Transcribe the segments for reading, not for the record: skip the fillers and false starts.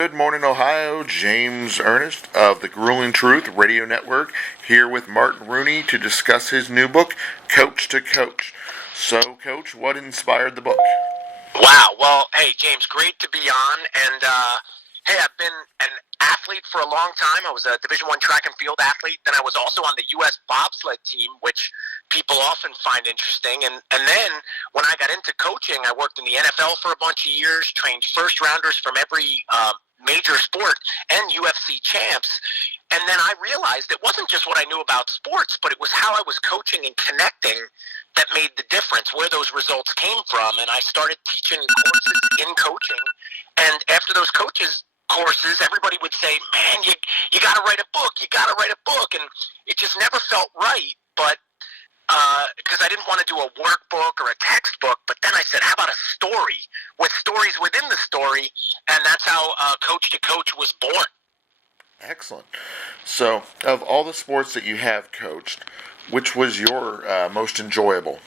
Good morning, Ohio. James Ernest of the Grueling Truth Radio Network here with Martin Rooney to discuss his new book, Coach to Coach. So, Coach, what inspired the book? Wow. Well, hey, James, great to be on. And hey, I've been an athlete for a long time. I was a Division I track and field athlete. Then I was also on the U.S. bobsled team, which people often find interesting. And then when I got into coaching, I worked in the NFL for a bunch of years, trained first rounders from every major sport and UFC champs. And then I realized it wasn't just what I knew about sports, but it was how I was coaching and connecting that made the difference, where those results came from. And I started teaching courses in coaching. And after those courses, everybody would say, man, you got to write a book. You got to write a book. And it just never felt right. But because I didn't want to do a workbook or a textbook, but then I said, how about a story with stories within the story? And that's how Coach to Coach was born. Excellent. So, of all the sports that you have coached, which was your most enjoyable?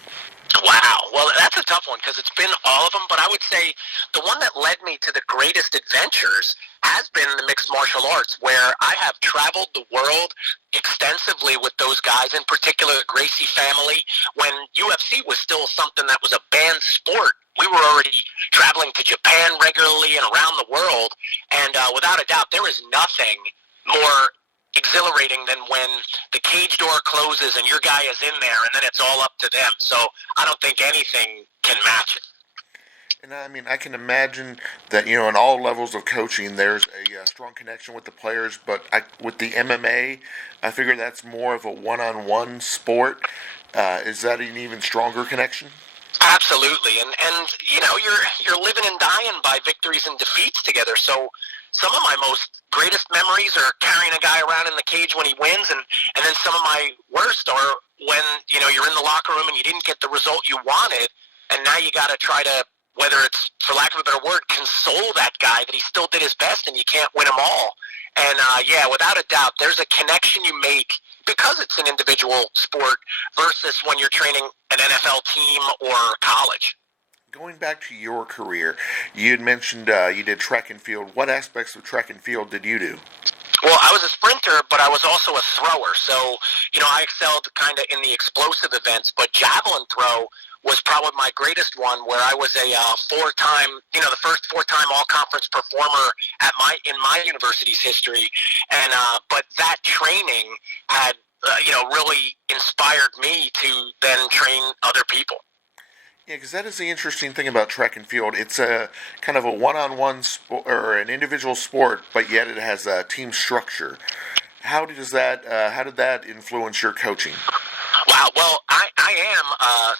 Wow. Well, that's a tough one because it's been all of them, but I would say the one that led me to the greatest adventures has been the mixed martial arts, where I have traveled the world extensively with those guys, in particular the Gracie family. When UFC was still something that was a banned sport, we were already traveling to Japan regularly and around the world, and without a doubt, there is nothing more exhilarating than when the cage door closes and your guy is in there and then it's all up to them. So I don't think anything can match it. And I mean, I can imagine that, in all levels of coaching, there's a strong connection with the players, but with the MMA, I figure that's more of a one-on-one sport. Is that an even stronger connection? Absolutely. And you're living and dying by victories and defeats together. So some of my most greatest memories are carrying a guy around in the cage when he wins, and then some of my worst are when, you're in the locker room and you didn't get the result you wanted, and now you got to try to, whether it's, for lack of a better word, console that guy that he still did his best and you can't win them all. And, without a doubt, there's a connection you make because it's an individual sport versus when you're training an NFL team or college. Going back to your career, you had mentioned you did track and field. What aspects of track and field did you do? Well, I was a sprinter, but I was also a thrower. So, I excelled kind of in the explosive events, but javelin throw was probably my greatest one, where I was a four-time, the first four-time all-conference performer in my university's history. And but that training had, really inspired me to then train other people. Yeah, because that is the interesting thing about track and field. It's a kind of a one-on-one sport or an individual sport, but yet it has a team structure. How did that influence your coaching? Wow. Well, I am,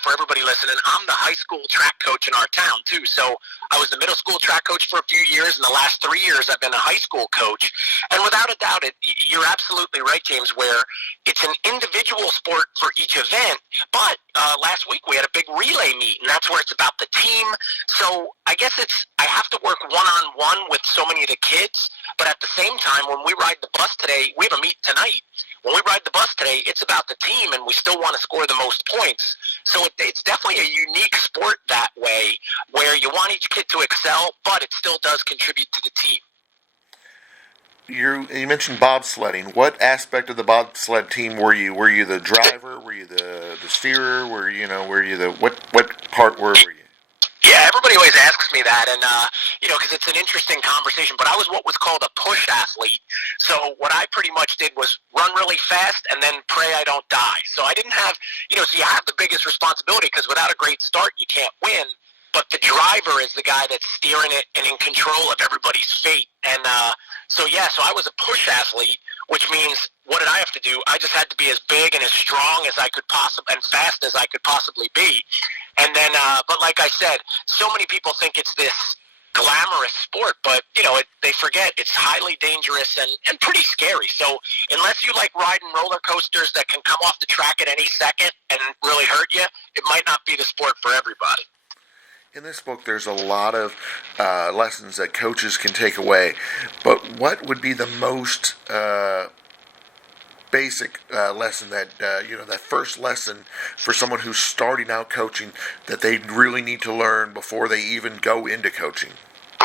for everybody listening, I'm the high school track coach in our town, too. So I was the middle school track coach for a few years, and the last 3 years I've been a high school coach. And without a doubt, you're absolutely right, James, where it's an individual sport for each event. But last week we had a big relay meet, and that's where it's about the team. So I guess I have to work one-on-one with so many of the kids. But at the same time, when we ride the bus today, we have a meet tonight. When we ride the bus today, it's about the team, and we still want to score the most points. So it's definitely a unique sport that way, where you want each kid to excel, but it still does contribute to the team. You mentioned bobsledding. What aspect of the bobsled team were you? Were you the driver? Were you the steerer? Were you what part were you? Yeah, everybody always asks me that, and, because it's an interesting conversation, but I was what was called a push athlete. So what I pretty much did was run really fast and then pray I don't die. So I didn't have, so you have the biggest responsibility because without a great start, you can't win. But the driver is the guy that's steering it and in control of everybody's fate. And so I was a push athlete, which means what did I have to do? I just had to be as big and as strong as I could possibly, and fast as I could possibly be. And then, but like I said, so many people think it's this glamorous sport, but, they forget it's highly dangerous and pretty scary. So unless you like riding roller coasters that can come off the track at any second and really hurt you, it might not be the sport for everybody. In this book, there's a lot of lessons that coaches can take away, but what would be the most basic lesson that first lesson for someone who's starting out coaching that they really need to learn before they even go into coaching?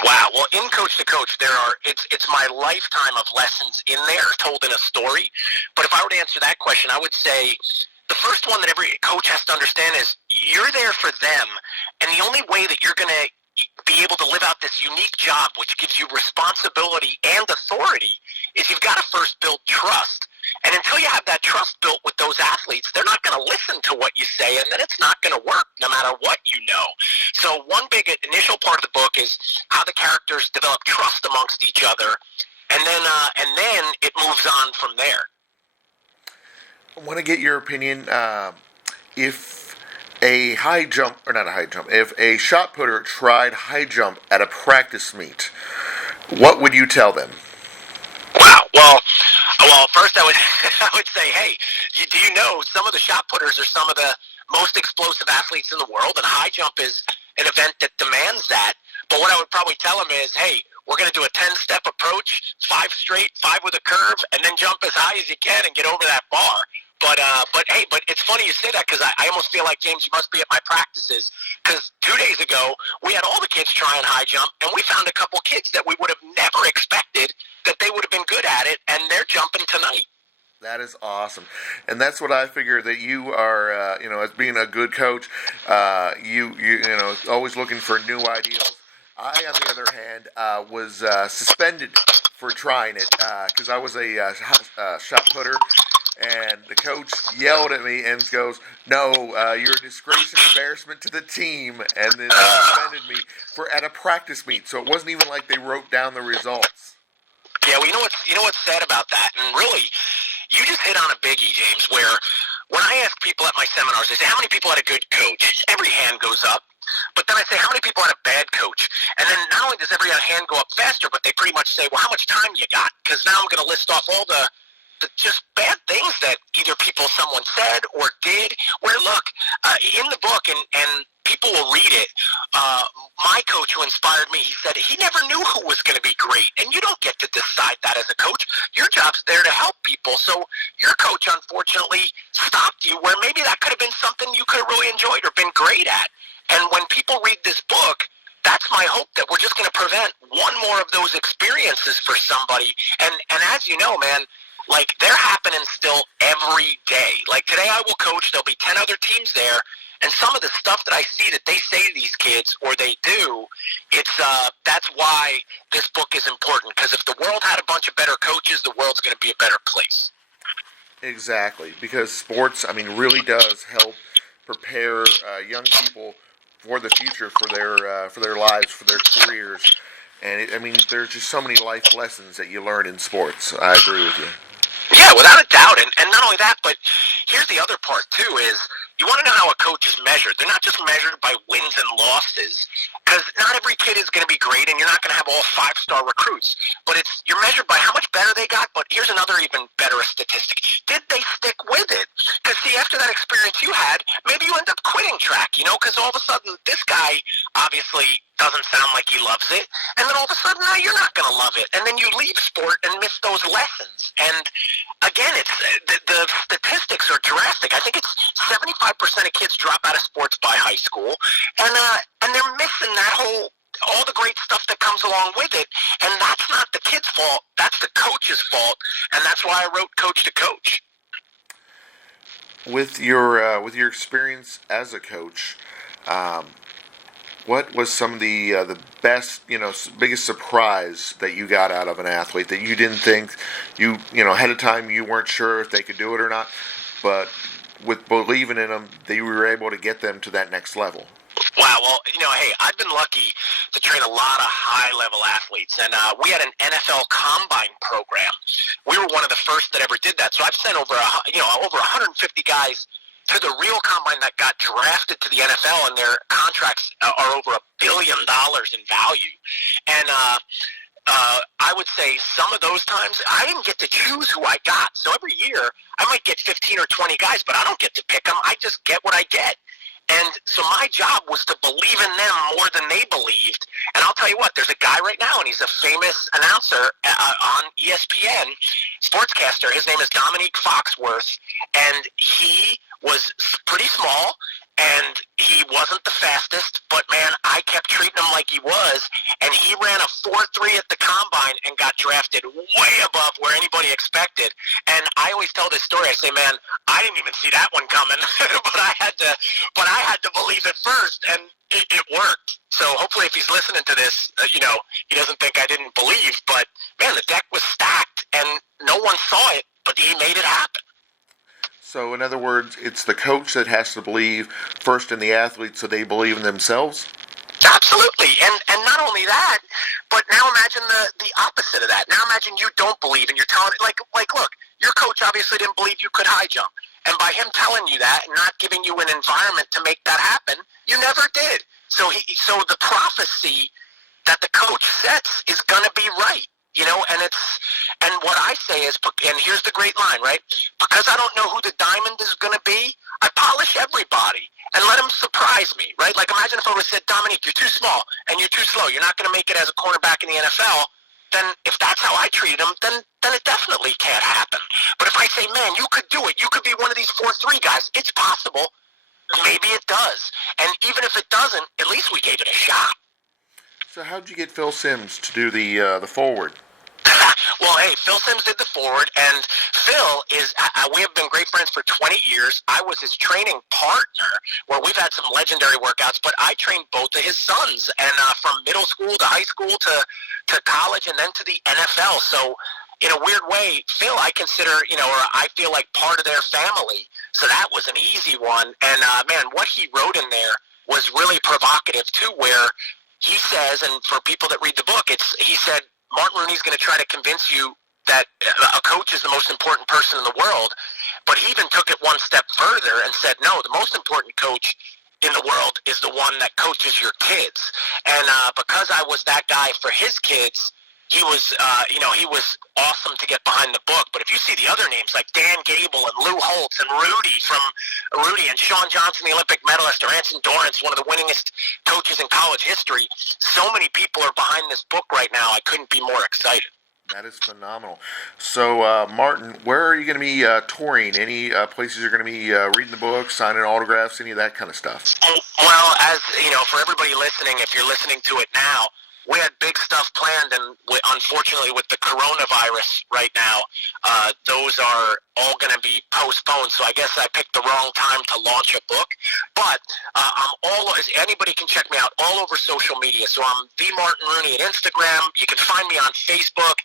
Wow. Well, in Coach to Coach, it's my lifetime of lessons in there told in a story. But if I were to answer that question, I would say the first one that every coach has to understand is you're there for them, and the only way that you're going to be able to live out this unique job, which gives you responsibility and authority, is you've got to first build trust. And until you have that trust built with those athletes, they're not going to listen to what you say, and then it's not going to work no matter what you know. So one big initial part of the book is how the characters develop trust amongst each other, and then it moves on from there. I want to get your opinion. If a high jump, or not a high jump, if a shot putter tried high jump at a practice meet, what would you tell them? Wow. Well, first I would I would say, hey, do you know some of the shot putters are some of the most explosive athletes in the world, and high jump is an event that demands that. But what I would probably tell them is, hey, we're going to do a 10-step approach, 5 straight, 5 with a curve, and then jump as high as you can and get over that bar. But it's funny you say that, because I almost feel like, James, you must be at my practices, because 2 days ago we had all the kids trying high jump, and we found a couple kids that we would have never expected that they would have been good at it, and they're jumping tonight. That is awesome, and that's what I figure that you are. As being a good coach, you always looking for new ideas. I, on the other hand, was suspended for trying it because I was a shot putter, and the coach yelled at me and goes, "No, you're a disgrace and embarrassment to the team," and then suspended me at a practice meet. So it wasn't even like they wrote down the results. Yeah, well, you know what's sad about that, and really, you just hit on a biggie, James. Where when I ask people at my seminars, they say, "How many people had a good coach?" Every hand goes up. But then I say, "How many people had a bad coach?" And then not only does every hand go up faster, but they pretty much say, "Well, how much time you got?" Because now I'm going to list off all the just bad things that either someone said or did. Where look, in the book, and people will read it. My coach who inspired me, he said he never knew who was going to be great, and you don't get to decide that as a coach. Your job's there to help people. So your coach, unfortunately, stopped you where maybe that could have been something you could have really enjoyed or been great at. And when people read this book, that's my hope, that we're just going to prevent one more of those experiences for somebody. And as you know, man, like, they're happening still every day. Like, today I will coach, there'll be 10 other teams there, and some of the stuff that I see that they say to these kids, or they do, that's why this book is important, because if the world had a bunch of better coaches, the world's going to be a better place. Exactly, because sports, really does help prepare young people for the future, for their lives, for their careers, and there's just so many life lessons that you learn in sports. I agree with you. Yeah, without a doubt. And not only that, but here's the other part, too, is you want to know how a coach is measured. They're not just measured by wins and losses, because not every kid is going to be great, and you're not going to have all 5-star recruits. But you're measured by how much better they got. But here's another even better statistic. Did they stick with it? Because, see, after that experience you had, maybe you end up quitting track, because all of a sudden this guy obviously doesn't sound like he loves it, and then all of a sudden now you're not going to love it, and then you leave sport and miss those lessons. And again, it's the statistics are drastic. I think it's 75% of kids drop out of sports by high school, and they're missing that all the great stuff that comes along with it. And that's not the kid's fault, that's the coach's fault, and that's why I wrote Coach to Coach. With your experience as a coach, what was some of the best, biggest surprise that you got out of an athlete that you didn't think, ahead of time you weren't sure if they could do it or not, but with believing in them, that you were able to get them to that next level? Wow, well, hey, I've been lucky to train a lot of high-level athletes, and we had an NFL Combine program. We were one of the first that ever did that, so I've sent over 150 guys to the real combine that got drafted to the NFL, and their contracts are over $1 billion in value. And I would say some of those times I didn't get to choose who I got. So every year I might get 15 or 20 guys, but I don't get to pick them. I just get what I get. And so my job was to believe in them more than they believed. And I'll tell you what, there's a guy right now, and he's a famous announcer on ESPN, sportscaster. His name is Dominique Foxworth, and he was pretty small, and he wasn't the fastest, but man, I kept treating him like he was, and he ran a 4.3 at the combine and got drafted way above where anybody expected. And I always tell this story. I say, man, I didn't even see that one coming, but I had to believe it first, and it worked. So hopefully, if he's listening to this, he doesn't think I didn't believe. But man, the deck was stacked, and no one saw it, but he made it happen. So, in other words, it's the coach that has to believe first in the athlete so they believe in themselves? Absolutely. And not only that, but now imagine the opposite of that. Now imagine you don't believe and you're telling it, like, look, your coach obviously didn't believe you could high jump. And by him telling you that and not giving you an environment to make that happen, you never did. So the prophecy that the coach sets is going to be right. And what I say is, and here's the great line, right? Because I don't know who the diamond is going to be, I polish everybody and let them surprise me, right? Like imagine if I would have said, Dominique, you're too small and you're too slow. You're not going to make it as a cornerback in the NFL. Then if that's how I treated him, then it definitely can't happen. But if I say, man, you could do it. You could be one of these 4.3 guys. It's possible. Maybe it does. And even if it doesn't, at least we gave it a shot. So how'd you get Phil Simms to do the forward? Well, hey, Phil Simms did the forward, and Phil is, we have been great friends for 20 years. I was his training partner, where we've had some legendary workouts, but I trained both of his sons, and from middle school to high school to college and then to the NFL. So in a weird way, Phil, I consider, or I feel like part of their family. So that was an easy one. And, man, what he wrote in there was really provocative, too, where he says, and for people that read the book, he said, Martin Rooney's going to try to convince you that a coach is the most important person in the world, but he even took it one step further and said, no, the most important coach in the world is the one that coaches your kids. And because I was that guy for his kids, he was, he was awesome to get behind the book. But if you see the other names like Dan Gable and Lou Holtz and Rudy and Sean Johnson, the Olympic medalist, or Anson Dorrance, one of the winningest coaches in college history, so many people are behind this book right now. I couldn't be more excited. That is phenomenal. So, Martin, where are you going to be touring? Any places you're going to be reading the book, signing autographs, any of that kind of stuff? Well, as you know, for everybody listening, if you're listening to it now, we had big stuff planned, and unfortunately with the coronavirus right now, those are all going to be postponed. So I guess I picked the wrong time to launch a book. But anybody can check me out all over social media. So I'm the Martin Rooney at Instagram. You can find me on Facebook.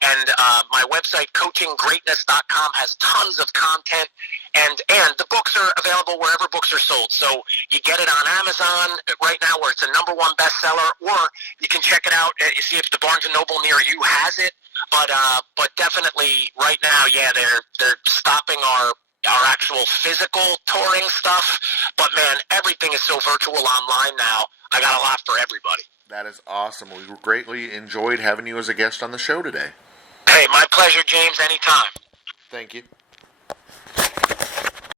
And my website, coachinggreatness.com, has tons of content. And the books are available wherever books are sold. So you get it on Amazon right now, where it's a #1 bestseller, or you can check it out and see if the Barnes & Noble near you has it. But definitely right now, yeah, they're stopping our actual physical touring stuff. But man, everything is so virtual online now. I got a lot for everybody. That is awesome. We greatly enjoyed having you as a guest on the show today. Hey, my pleasure, James. Anytime. Thank you.